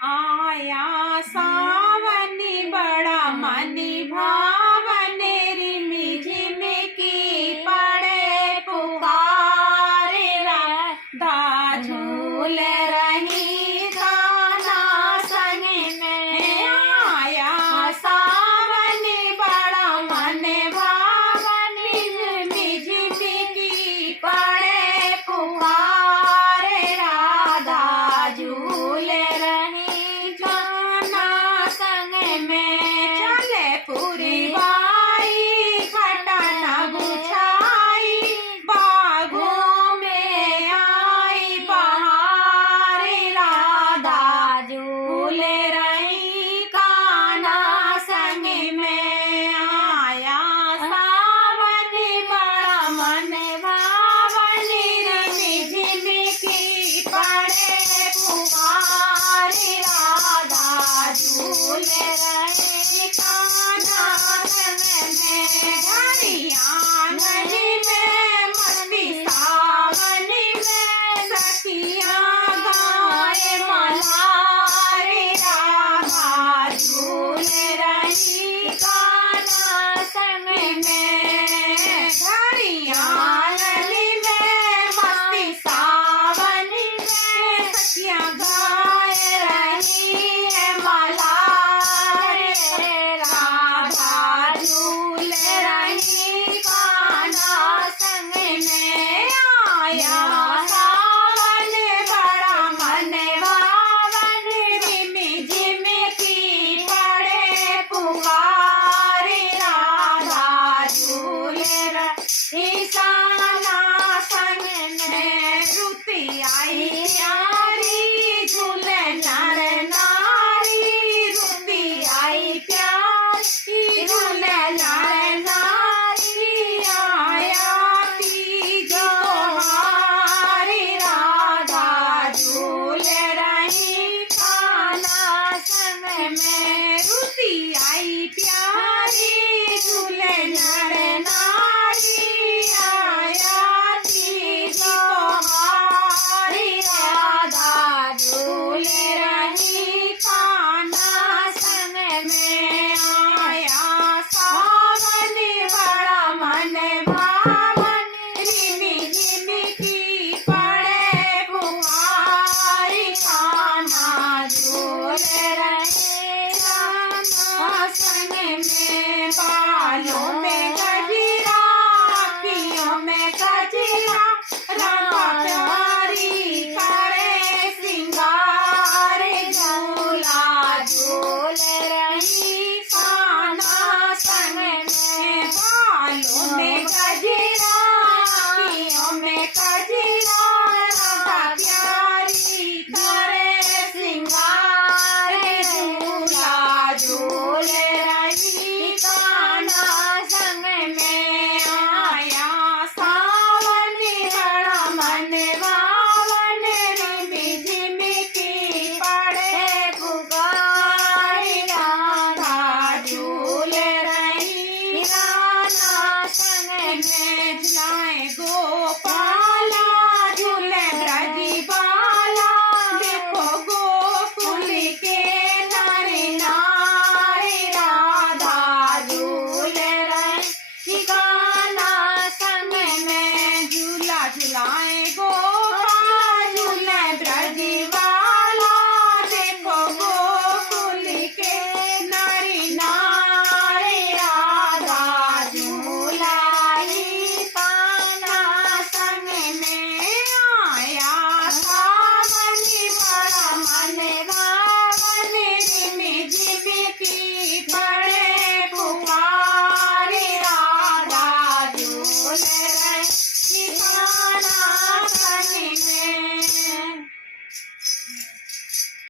आया सावनी बड़ा मनी भावने रिमी झिमी की पड़े पुकारे राधा झूल रही गाना संग में। आया सावनी बड़ा मन भावनी रिमी झिमी की पड़े पुकारे राधा झूल रही गाना संग में। चले पूरी बाई खटन गुछाई बागों में आई बहार राधा झूल रही गाना संग में। आया सावन बड़ा मन भावनी रिमी झिमी की पड़े पुकारे राधा झूल रही गाना संग में। घड़ियाँ में मस्ती सावन में सखियाँ गाए मल्हारी राधा झूल रही गाना संग में। घड़ियाँ में मस्ती सावन में सखियाँ गाए रही है मल्हारी राधा झूल रही गाना संग में। आया सावन बड़ा मन भावन रिमी झिमी की पड़े पुकारे राधा झूल रही गाना संग में। रुती आई प्यारी झूले नर नारी रुती आई प्यारी झूले नर नारी। आया तीज तुम्हारी राधा झूल रही गाना संग में।